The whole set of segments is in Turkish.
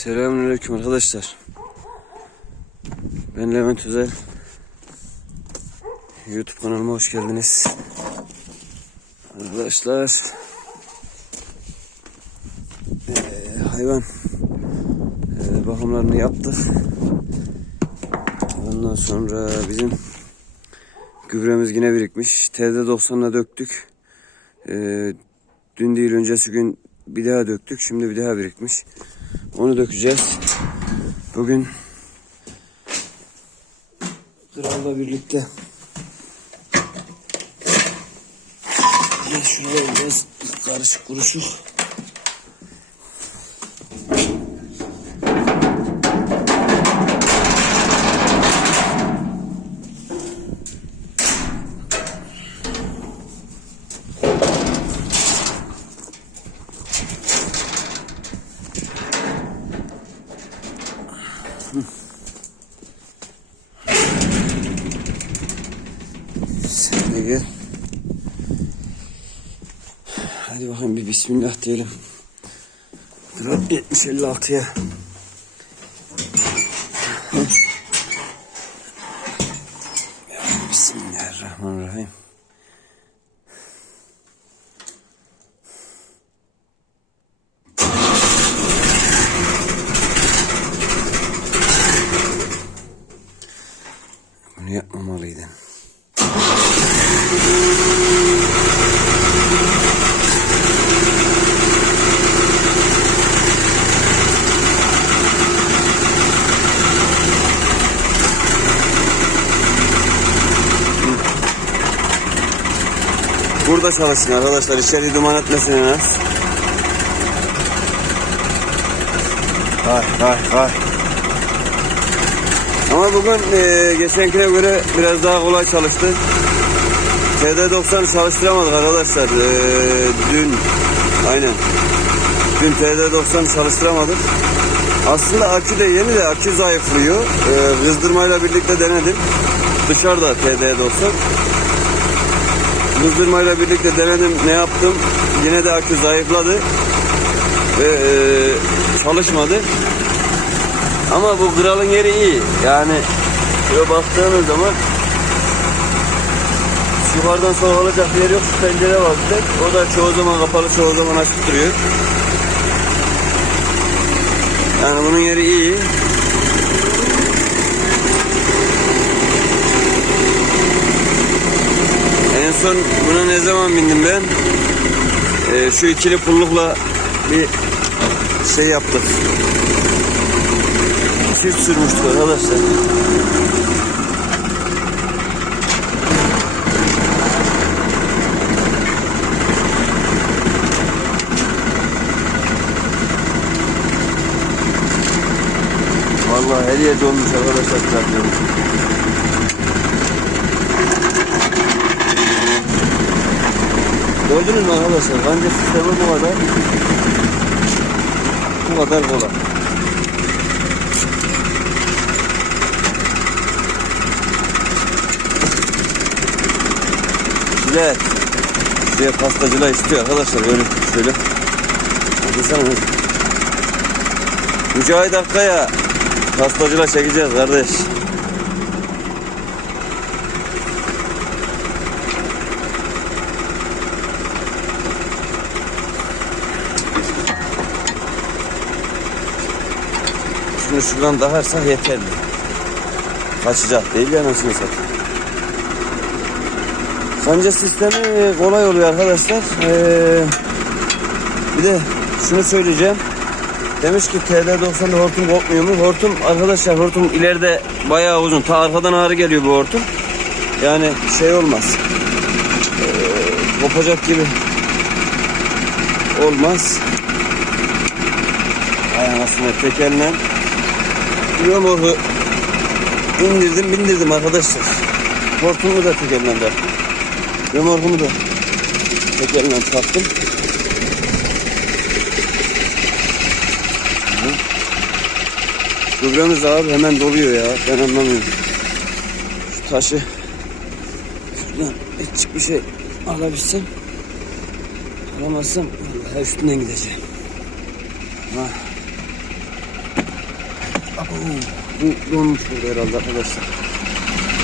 Selamünaleyküm arkadaşlar. Ben Levent Özel. YouTube kanalıma hoş geldiniz. Arkadaşlar eee, hayvan eee, bakımlarını yaptık. Ondan sonra bizim gübremiz yine birikmiş. TD90'la döktük. Eee, dün değil öncesi gün bir daha döktük. Şimdi bir daha birikmiş. Onu dökeceğiz. Bugün Kral'la birlikte şuraya biraz karışık kuruşuk. Sen de gel. Hadi bakayım bir diyelim. Kral 70-56'ya. Ya, Bismillahirrahmanirrahim. Bunu yapmamalıydın. Burada çalışsın arkadaşlar. İçeri duman etmesin en az. Hay hay hay. Ama bugün e, geçenkine göre biraz daha kolay çalıştı. TD90 çalıştıramadık arkadaşlar. E, dün aynen. Dün TD90 çalıştıramadık. Aslında akü de yeni de akü zayıflıyor. E, kızdırmayla birlikte denedim. Dışarıda TD90. Kızdırmayla birlikte denedim ne yaptım. Yine de akü zayıfladı. Ve e, çalışmadı. Ama bu kralın yeri iyi. Yani şöyle baktığınız zaman yukarıdan soğuk alacak bir yer yok. Şu pencere var bir. O da çoğu zaman kapalı çoğu zaman açık duruyor. Yani bunun yeri iyi. En son buna ne zaman bindim ben? Ee, şu ikili pullukla bir şey yaptık. Çift sürmüştük arkadaşlar. Vallahi her yerde olmuş arkadaşlar Gördünüz mü arkadaşlar? Kanca sistemi bu kadar. Bu kadar kolay. Şöyle şuraya pastacılar istiyor arkadaşlar böyle şöyle. Hadi sen hadi. Mücahit Akkaya pastacılar çekeceğiz kardeş. Şunu şuradan daharsak yeterli. Kaçacak değil ya nasıl satayım. Kanca sistemi kolay oluyor arkadaşlar. Ee, bir de şunu söyleyeceğim. Demiş ki TD90'da hortum kopmuyor mu? Hortum arkadaşlar hortum ileride bayağı uzun. Ta arkadan ağrı geliyor bu hortum. Yani şey olmaz. Ee, kopacak gibi olmaz. Ay anasını tekerle Yomorku indirdim bindirdim arkadaşlar. Hortumu da tekerle taktım. Yomorkumu da tekerle taktım. Gübremiz abi hemen doluyor ya. Ben anlamıyorum. Şu taşı şuradan küçük bir şey alabilsem alamazsam vallahi üstünden gideceğim. Ha. Abo, bu donmuş burada herhalde arkadaşlar.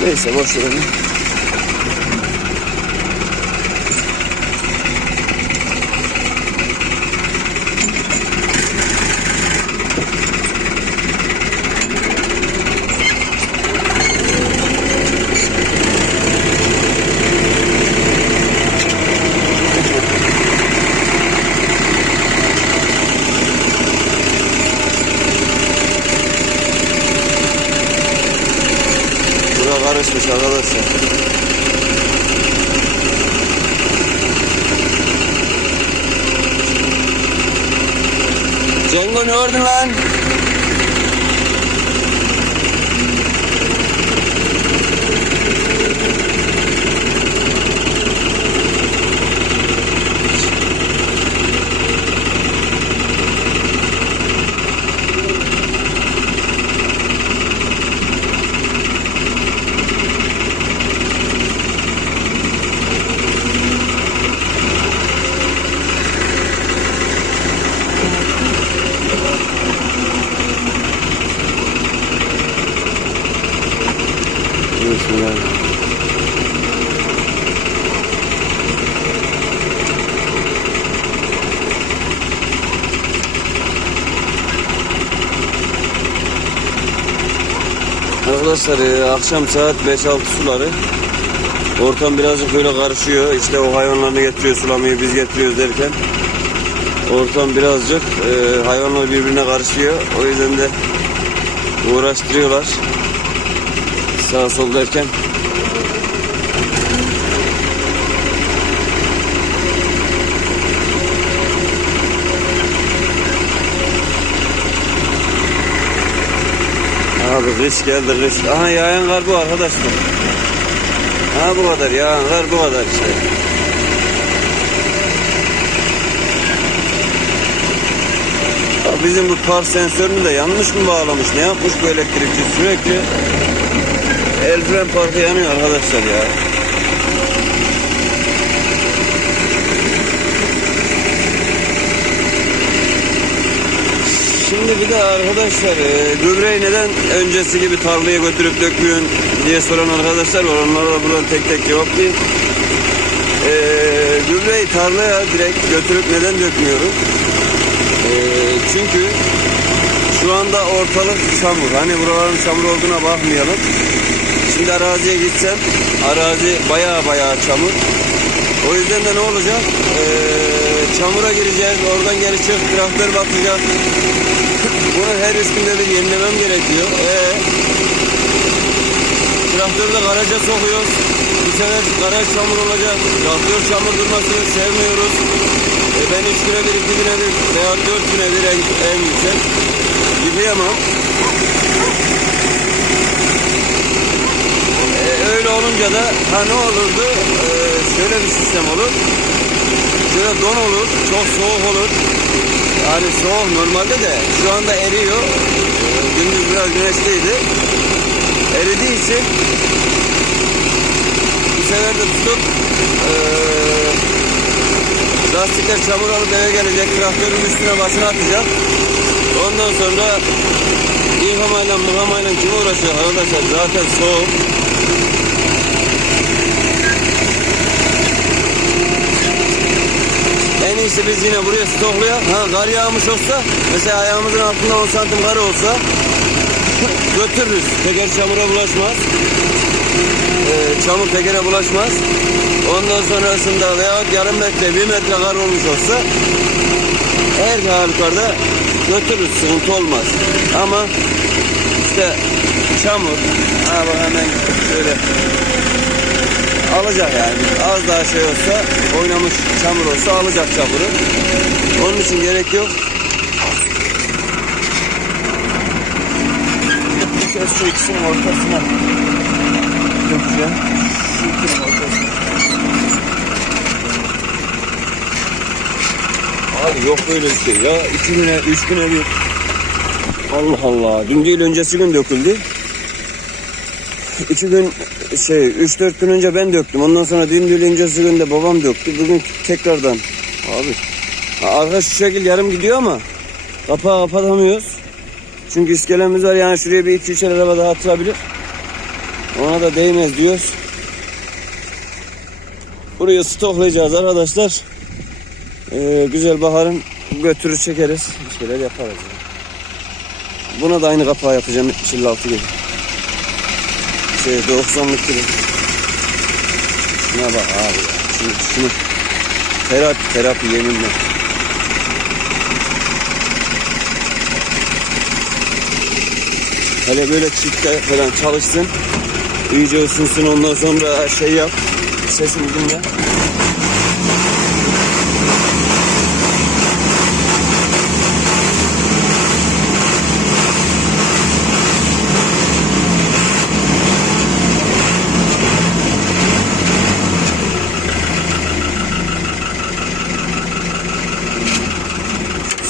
Neyse boş verelim. Cengo ne Arkadaşlar akşam saat 5-6 suları ortam birazcık böyle karışıyor. İşte o hayvanlarını getiriyor sulamayı biz getiriyoruz derken ortam birazcık e, hayvanlar birbirine karışıyor. O yüzden de uğraştırıyorlar sağ sol derken Abi kış geldi kış. Aha yağan kar bu arkadaşlar. Ha bu kadar yağan kar bu kadar işte. Ya Bizim bu park sensörünü de yanlış mı bağlamış? Ne yapmış bu elektrikçi? Sürekli el fren parkı yanıyor arkadaşlar ya. Şimdi bir de arkadaşlar e, gübreyi neden öncesi gibi tarlaya götürüp dökmüyorsun diye soran arkadaşlar var. Onlara da buradan tek tek cevaplayayım. E, gübreyi tarlaya direkt götürüp neden dökmüyorum? E, çünkü şu anda ortalık çamur. Hani buraların çamur olduğuna bakmayalım. Şimdi araziye gitsem arazi baya baya çamur. O yüzden de ne olacak? Ee, çamura gireceğiz. Oradan geri çık. Traktör batacak. Bunu her üç günde bir yenilemem gerekiyor. Ee, traktörü de garaja sokuyoruz. Bu sefer garaj çamur olacak. Traktör çamur durmasını sevmiyoruz. E, ben üç güne bir, iki güne bir veya dört güne bir en, en yüksek yıkayamam. E, öyle olunca da ha ne olurdu? E, şöyle bir sistem olur. Şöyle don olur, çok soğuk olur. Yani soğuk normalde de şu anda eriyor. E, gündüz biraz güneşliydi. Eridiği için bu sefer de tutup e, lastikler çamur alıp eve gelecek. Traktörün üstüne basını atacak. Ondan sonra yıkamayla mıkamayla kim uğraşıyor arkadaşlar zaten soğuk. En iyisi biz yine buraya stokluyor. Ha kar yağmış olsa mesela ayağımızın altında 10 santim kar olsa götürürüz. Teker çamura bulaşmaz. Ee, çamur tekere bulaşmaz. Ondan sonrasında veya yarım metre bir metre kar olmuş olsa her halükarda götürürüz sıkıntı olmaz. Ama işte çamur ha bak hemen şöyle alacak yani. Az daha şey olsa oynamış çamur olsa alacak çamuru. Onun için gerek yok. Şöyle şu ikisinin ortasına dökeceğim. Şu ikisinin ortasına. Abi yok böyle bir şey ya. İki güne, üç güne bir. Allah Allah. Dün değil öncesi gün döküldü. İki gün şey, üç dört gün önce ben döktüm. Ondan sonra dün öncesi gün de babam döktü. Bugün tekrardan. Abi. Arka şu şekil yarım gidiyor ama kapağı kapatamıyoruz. Çünkü iskelemiz var yani şuraya bir iki üçer araba daha atılabilir. Ona da değmez diyoruz. Burayı stoklayacağız arkadaşlar. Ee, güzel baharın götürür çekeriz. Bir şeyler yaparız. yani. Buna da aynı kapağı yapacağım 76 gibi. Şey 90'lık gibi. Şuna bak abi ya. Şunu, şunu. Terapi terapi yeminle. Hele böyle çiftte falan çalışsın. İyice ısınsın ondan sonra şey yap. Sesini dinle.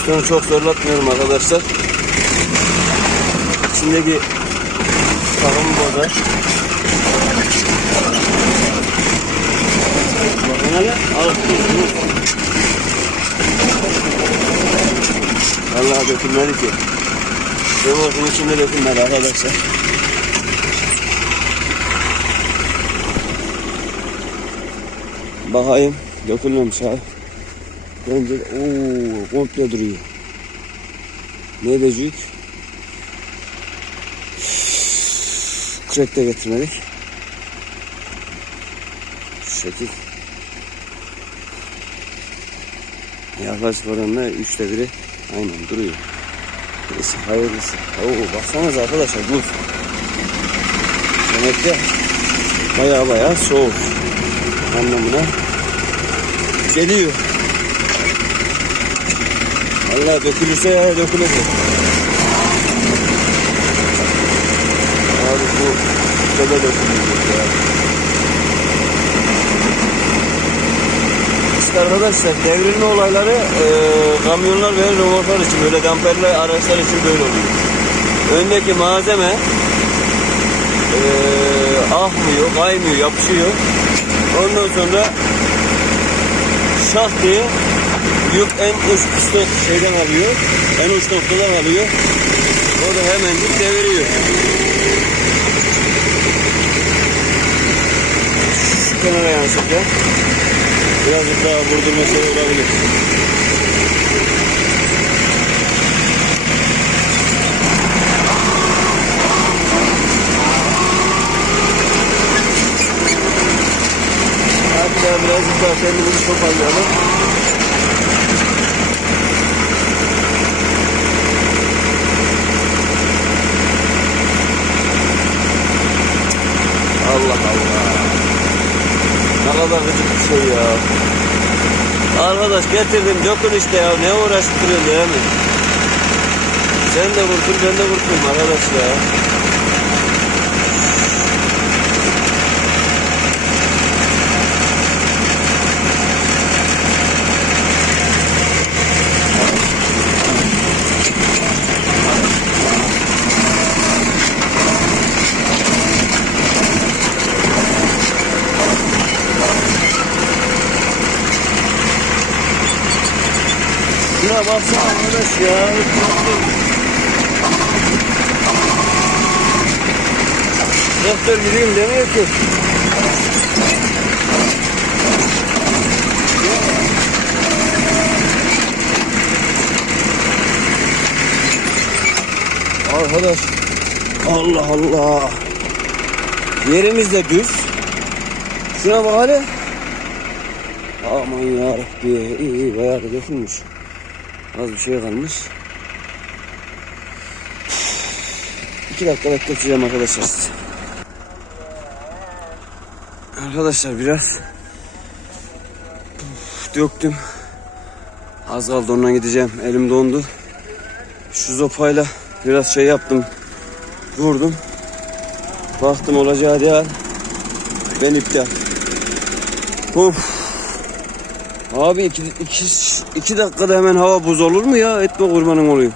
Üstünü çok zorlatmıyorum arkadaşlar. İçindeki takımı bozar. Bakın hele al. Vallahi dökülmedi ki. Remote'un içinde dökülmedi arkadaşlar. Bakayım. Dökülmemiş abi. Bence ooo komple duruyor. Ne edecek? Kürek de getirmedik. Şu şekil. Yaklaşık oranla üçte biri aynen duruyor. Neyse hayırlısı. Oo baksanıza arkadaşlar. Demek ki baya baya soğuk anlamına geliyor. Allah dökülürse ya dökülecek. Abi bu kadar dökülecek ya. Arkadaşlar devrilme olayları e, kamyonlar ve römorklar için böyle damperli araçlar için böyle oluyor. Öndeki malzeme e, ahmıyor, kaymıyor, yapışıyor. Ondan sonra şah diye yük en uç piston şeyden alıyor. En uç noktadan alıyor. O da hemencik deviriyor. Şu kenara yansıtacağım. Birazcık daha vurdurma şey olabilir. Hatta birazcık daha kendimizi toparlayalım. Allah Allah. Ne kadar gıcık bir şey ya. Arkadaş getirdim dökün işte ya. Ne uğraştırıyorsun değil mi? Sen de vurtun ben de vurtun arkadaş ya. Şuna baksana arkadaş ya. Traktör gideyim demiyor ki. Arkadaş Allah Allah. Yerimiz de düz. Şuna bak hele. Aman yarabbi iyi iyi bayağı da dökülmüş. Az bir şey kalmış. İki dakika bekleteceğim arkadaşlar. Arkadaşlar biraz döktüm. Az kaldı ondan gideceğim. Elim dondu. Şu zopayla biraz şey yaptım. Vurdum. Baktım olacağı değil. Ben iptal. Of. Abi iki, iki, iki dakikada hemen hava buz olur mu ya? Etme kurbanın oluyor.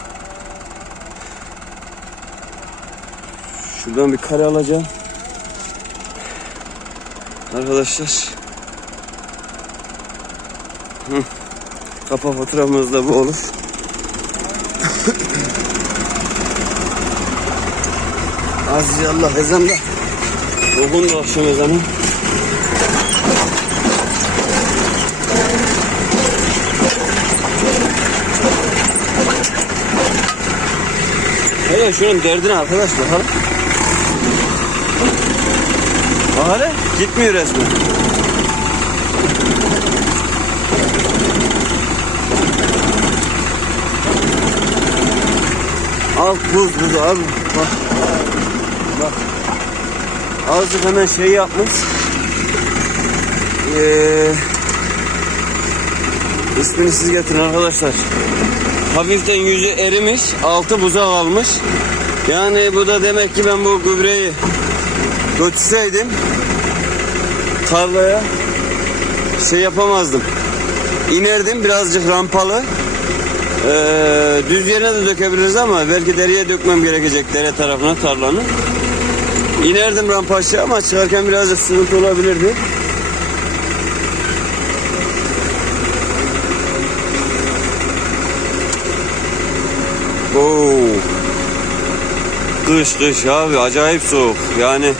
Şuradan bir kare alacağım. Arkadaşlar. Hı. Kafa faturamız da bu olur. Aziz Allah ezan da okundu akşam ezanı. Hele şunun derdine arkadaş bakalım. Bak hele gitmiyor resmen. Al buz buz abi bak. Bak. Azıcık hemen şey yapmış. Ee, ismini siz getirin arkadaşlar. Hafiften yüzü erimiş, altı buza kalmış. Yani bu da demek ki ben bu gübreyi götürseydim tarlaya şey yapamazdım. İnerdim birazcık rampalı. Ee, düz yerine de dökebiliriz ama belki deriye dökmem gerekecek dere tarafına tarlanın. İnerdim rampa aşağı ama çıkarken birazcık sıkıntı olabilirdi. Oo. Kış kış abi acayip soğuk yani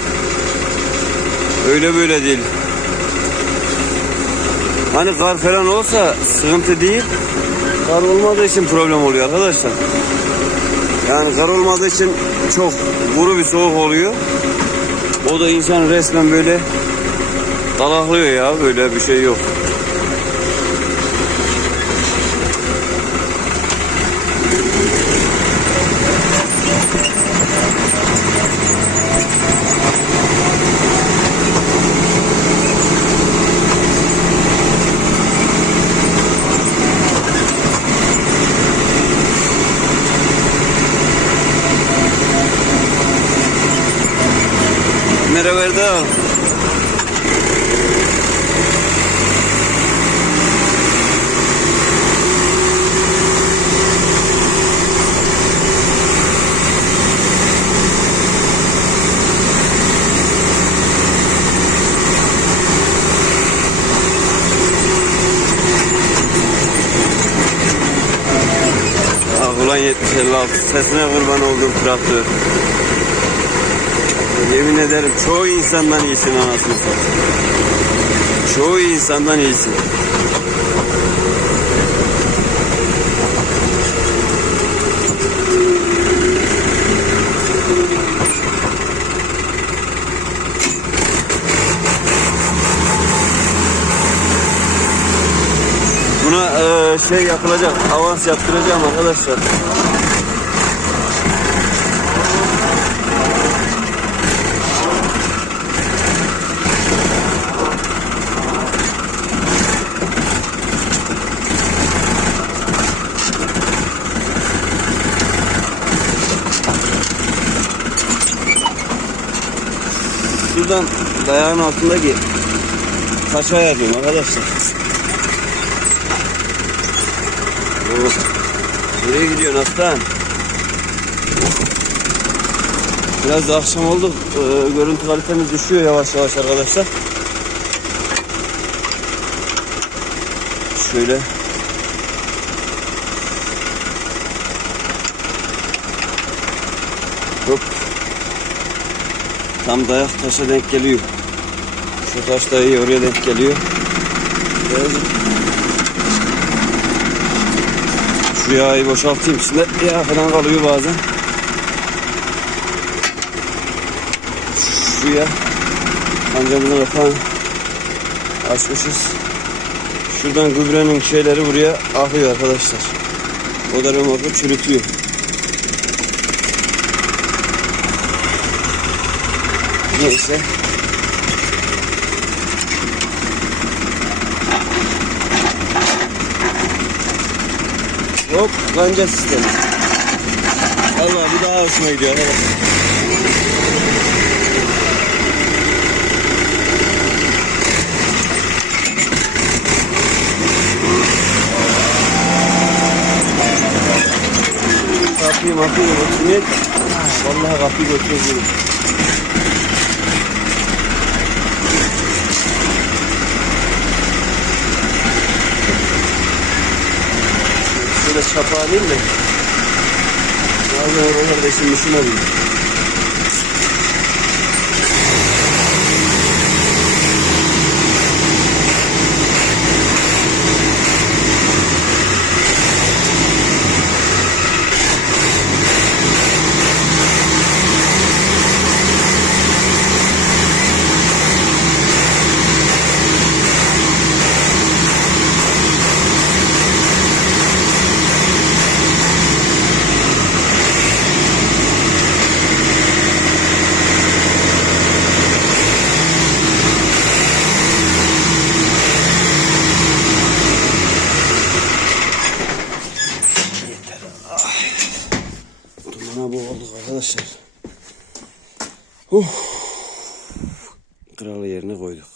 öyle böyle değil. Hani kar falan olsa sıkıntı değil. Kar olmadığı için problem oluyor arkadaşlar. Yani kar olmadığı için çok kuru bir soğuk oluyor. O da insan resmen böyle dalaklıyor ya böyle bir şey yok. Merhaba Erdal. Ah ulan 7056 sesine kurban olduğum traktör. Yemin ederim çoğu insandan iyisin anasını satayım. Çoğu insandan iyisin. Buna eee, şey yapılacak, avans yaptıracağım arkadaşlar. Şuradan dayağın altındaki taşı ayarlıyorum arkadaşlar. Nereye gidiyorsun aslan? Biraz da akşam oldu. Ee, görüntü kalitemiz düşüyor yavaş yavaş arkadaşlar. Şöyle. Hop. Tam dayak taşa denk geliyor. Şu taş da iyi oraya denk geliyor. Birazcık Şu yağı boşaltayım içinde yağ falan kalıyor bazen. Şu yağ kancamızın kapağını açmışız. Şuradan gübrenin şeyleri buraya akıyor arkadaşlar. O da remorku çürütüyor. Neyse. Hop kanca sistemi. Allah bir daha hoşuma gidiyor. arkadaşlar. Kapıyı mapıyı götürmek. Vallahi kapıyı götürüyoruz. Şöyle çapa alayım da. Bazen oralarda işin mışın oluyor. Buna boğulduk arkadaşlar. Huh. Kralı yerine koyduk.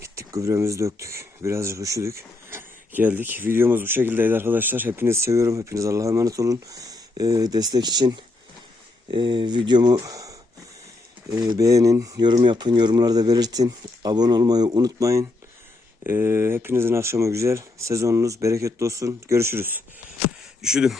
Gittik gübremizi döktük. Birazcık üşüdük. Geldik. Videomuz bu şekildeydi arkadaşlar. Hepinizi seviyorum. Hepiniz Allah'a emanet olun. Ee, destek için e, videomu e, beğenin, yorum yapın, yorumlarda belirtin. Abone olmayı unutmayın. Ee, hepinizin akşamı güzel. Sezonunuz bereketli olsun. Görüşürüz. Üşüdüm.